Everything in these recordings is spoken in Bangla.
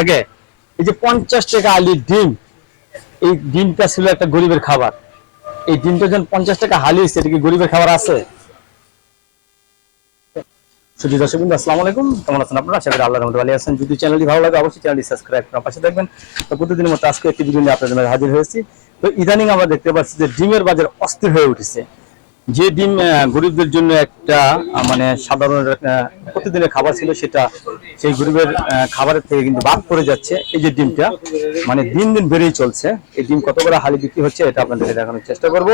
থাকে এই যে পঞ্চাশ টাকা আলির ডিম, এই ডিমটা ছিল একটা গরিবের খাবার। এই ডিমটা যখন পঞ্চাশ টাকা হালি হয়েছে, এটা কি গরিবের খাবার আছে? শুধু দর্শক আসসালামু আলাইকুম। কেমন আছেন আপনারা? আশা করি আল্লাহর রহমতে ভালো আছেন। যদি চ্যানেলটি ভালো লাগে, অবশ্যই চ্যানেলটি সাবস্ক্রাইব করে পাশে থাকবেন। তো প্রতিদিনের মতো আজকে একটি ভিডিও নিয়ে আপনাদের হাজির হয়েছি। তো ইদানিং আমরা দেখতে পাচ্ছি যে ডিমের বাজার অস্থির হয়ে উঠেছে। যে ডিম গরিবদের জন্য একটা মানে সাধারণ প্রতিদিনের খাবার ছিল সেটা সেই গরিবের খাবারের থেকে কিন্তু বাদ পড়ে যাচ্ছে এই যে ডিমটা। মানে দিন দিন বেড়েই চলছে। এই ডিম কত করে হালি বিক্রি হচ্ছে এটা আপনাদেরকে দেখানোর চেষ্টা করব।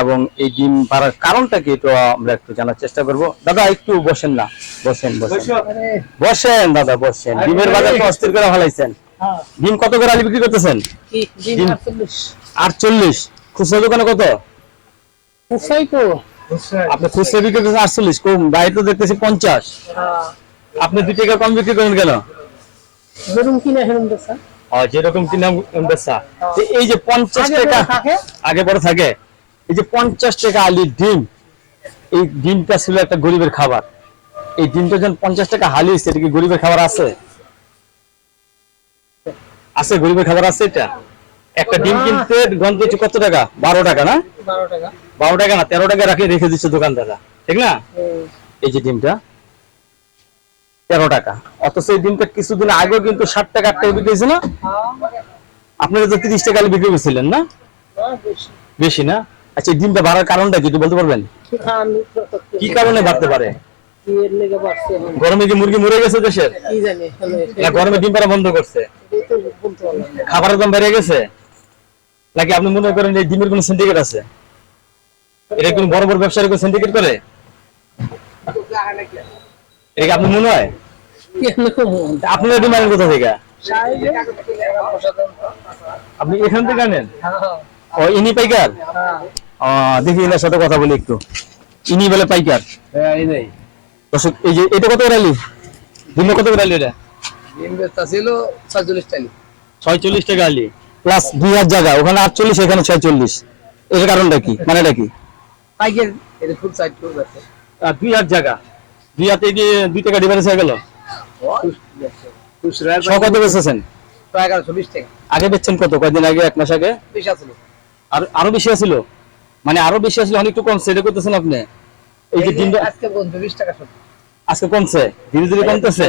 এবং এই ডিম বাড়ার কারণটা কি এটা আমরা একটু জানার চেষ্টা করব। দাদা একটু বসেন না। বসেন বসেন। বসেন দাদা বসেন। ডিমের বাজার তো অস্থির করে ফেলাইছেন। ডিম কত করে আলি বিক্রি করতেছেন? আটচল্লিশ। খুচরা দোকানে কত? আপনি খুচরা বিক্রি করতেছেন আটচল্লিশ কম। বাইরে তো দেখতেছি পঞ্চাশ। আপনি দুই টাকা কম বিক্রি করেন কেন? যেরকম কিনে এখন বেচা। যেরকম কিনা বেচা। এই যে পঞ্চাশ আগে টাকা। আগে বড় থাকে। এই যে পঞ্চাশ টাকা আলির ডিম এই ডিমটা ছিল একটা গরিবের খাবার। এই ডিমটা যখন পঞ্চাশ টাকা হালি এটা কি গরিবের খাবার আছে? আছে গরিবের খাবার আছে এটা? একটা ডিম কিনতে গন্ধ হচ্ছে কত টাকা? বারো টাকা না? বারো টাকা। বারো টাকা না তেরো টাকা রাখে রেখে দিচ্ছে দোকানদাররা। ঠিক না? এই যে ডিমটা তেরো টাকা। অথচ এই ডিমটা কিছুদিন আগেও কিন্তু ষাট টাকা আট টাকা বিক্রি হয়েছে না? আপনারা তো তিরিশ টাকা বিক্রি করছিলেন না? বেশি। না? আচ্ছা ডিমটা বাড়ার কারণটা কি একটু বলতে পারবেন? কি কারণে বাড়তে পারে? গরমে কি মুরগি মরে গেছে দেশের? না গরমে ডিম পাড়া বন্ধ করছে। খাবারের দাম বেড়ে গেছে? নাকি আপনি মনে করেন এই ডিমের কোনো সিন্ডিকেট আছে? এটা কোন বড় বড় ব্যবসায়ী কোনো সিন্ডিকেট করে? এটা আপনি মনে হয়? কেন কমু? আপনারা ডিম আনেন কোথা থেকে? আপনি এখান থেকে আনেন? ও ইনি পাইকার? দেখি এনার সাথে কথা বলি একটু। ইনি বলে পাইকার। দর্শক এই যে এটা কত করে আলি ডিম কত করে আলি এটা? ছিল ছয়চল্লিশ টাকা। ছয়চল্লিশ টাকা আলি প্লাস দুই হাজার জায়গা ওখানে আটচল্লিশ এখানে ছয়চল্লিশ। এর কারণটা কি? মানে এটা কি দুই হাজার জায়গা। দুই হাতে দুই টাকা ডিফারেন্স হয়ে গেল? কত বেচেছেন? আগে বেচছেন কত? কয়দিন আগে এক মাস আগে? আর আরও বেশি আছিল? মানে আরও বেশি আসলে অনেক একটু কমছে এটা করতেছেন আপনি? এই যে ডিমটা আজকে বিশ টাকা আজকে কমছে? ধীরে ধীরে কমতেছে?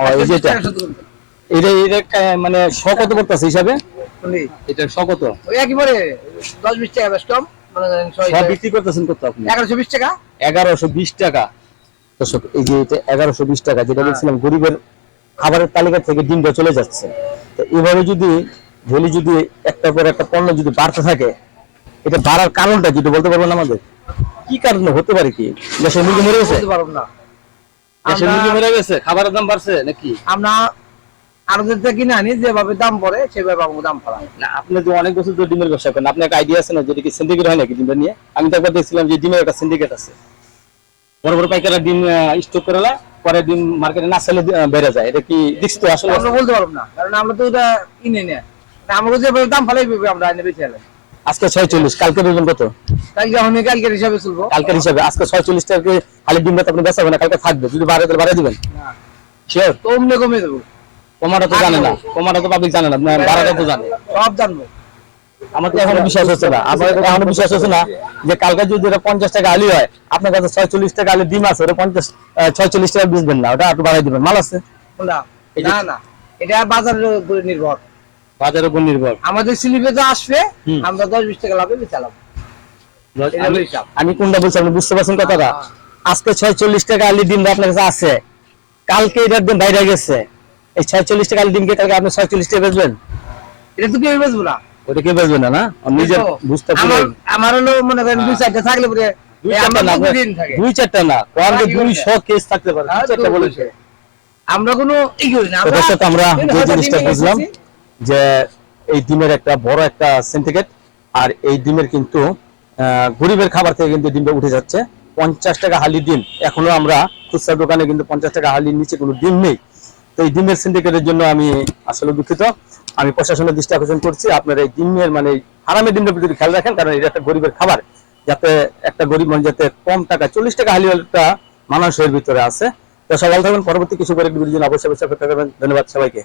ও, এই এটা। এটা মানে শ কত করতেছে হিসাবে? এটা শ কত ওই দশ বিশ টাকা বেশ কম। করেন ছয় সব বিক্রি করতেছেন কত আপনি? এগারোশো বিশ টাকা। এগারোশো বিশ টাকা। দর্শক এই যে এটা এগারোশো বিশ টাকা যেটা হ্যাঁ। বলছিলাম গরিবের খাবারের তালিকা থেকে ডিমটা চলে যাচ্ছে। তো এভাবে যদি ভেলি যদি একটা পর একটা পণ্য যদি বাড়তে থাকে এটা বাড়ার কারণটা যদি বলতে পারবেন আমাদের? কি কারণে? হতে পারে কি? দেশের মুরগি মরে গেছে? বলতে পারব না। দেশের মুরগি মরে গেছে? খাবারের দাম বাড়ছে নাকি? আমরা আরদের থেকে কিনে আনি যেভাবে দাম পড়ে সেভাবে আমাকে দাম পড়া। না আপনি অনেক বছর ধরে ডিমের ব্যবসা করেন। আপনার একটা আইডিয়া আছে না যেটা কি সিন্ডিকেট হয় নাকি ডিমটা নিয়ে? আমি তো একবার দেখছিলাম যে ডিমের একটা সিন্ডিকেট আছে। বড় বড় পাইকাররা ডিম স্টক করে পরে ডিম মার্কেটে না সেলে বেড়ে যায়। এটা কি দেখছি তো আসলে? আমরা বলতে পারব না কারণ আমরা তো ওটা কিনে নিয়ে আমাকে যেভাবে দাম ফেলাই আমরা এনে বেঁচে এলাম আজকে ছয়চল্লিশ কালকে বেতন কত? তাই যখন কালকের হিসাবে চলবো। কালকের হিসাবে আজকে ছয়চল্লিশ টাকা খালি ডিমটা না কালকে থাকবে। যদি বাড়ে তাহলে বাড়িয়ে দিবেন? শিওর কমলে কমে দেবো। কমাটা তো জানে না। কমাটা তো পাবলিক জানে না। তো জানে। সব জানব। আমার তো এখনও বিশ্বাস হচ্ছে না। আমার তো এখনও বিশ্বাস হচ্ছে না যে কালকে যদি এটা পঞ্চাশ টাকা আলি হয় আপনার কাছে ছয়চল্লিশ টাকা আলি ডিম আছে ওটা পঞ্চাশ ছয়চল্লিশ টাকা বেচবেন না। ওটা একটু বাড়াই দিবেন। মাল আছে? না না এটা বাজারের উপরে নির্ভর। বাজারের উপর নির্ভর। আমাদের স্লিপে তো আসবে আমরা দশ বিশ টাকা লাভে আমি- কোনটা বলছি আপনি বুঝতে পারছেন কথাটা? আজকে ছয়চল্লিশ টাকা আলি ডিম আপনার কাছে আছে। কালকে এটার দিন বাইরে গেছে। এই ছয়চল্লিশ টাকা ডিমকে কালকে আপনি ছয়চল্লিশ টাকা বেচবেন? এটা তো কেউ বেচবো না। ওটা কে বেচবেন না না? নিজের বুঝতে আমার হলো মনে করেন দুই চারটা থাকলে পরে দুই চারটা না দুইশো কেস থাকতে পারে দুই চারটা বলেছে। আমরা কোনো ই করি না আমরা যে জিনিসটা বুঝলাম যে এই ডিমের একটা বড় একটা সিন্ডিকেট আর এই ডিমের কিন্তু গরিবের খাবার থেকে কিন্তু ডিমটা উঠে যাচ্ছে। পঞ্চাশ টাকা হালি ডিম এখনও আমরা খুচরা দোকানে কিন্তু পঞ্চাশ টাকা হালির নিচে কোনো ডিম নেই। তো এই ডিমের সিন্ডিকেটের জন্য আমি আসলে দুঃখিত। আমি প্রশাসনের দৃষ্টি আকর্ষণ করছি। আপনার এই ডিমের মানে হারামের ডিমটা যদি খেয়াল রাখেন, কারণ এটা একটা গরিবের খাবার, যাতে একটা গরিব মানুষ যাতে কম টাকা, চল্লিশ টাকা হালি একটা মানুষের ভিতরে আছে। তো সবাই থাকবেন। পরবর্তী কিছু করে একটু অবশ্যই অবশ্যই অপেক্ষা করবেন। ধন্যবাদ সবাইকে।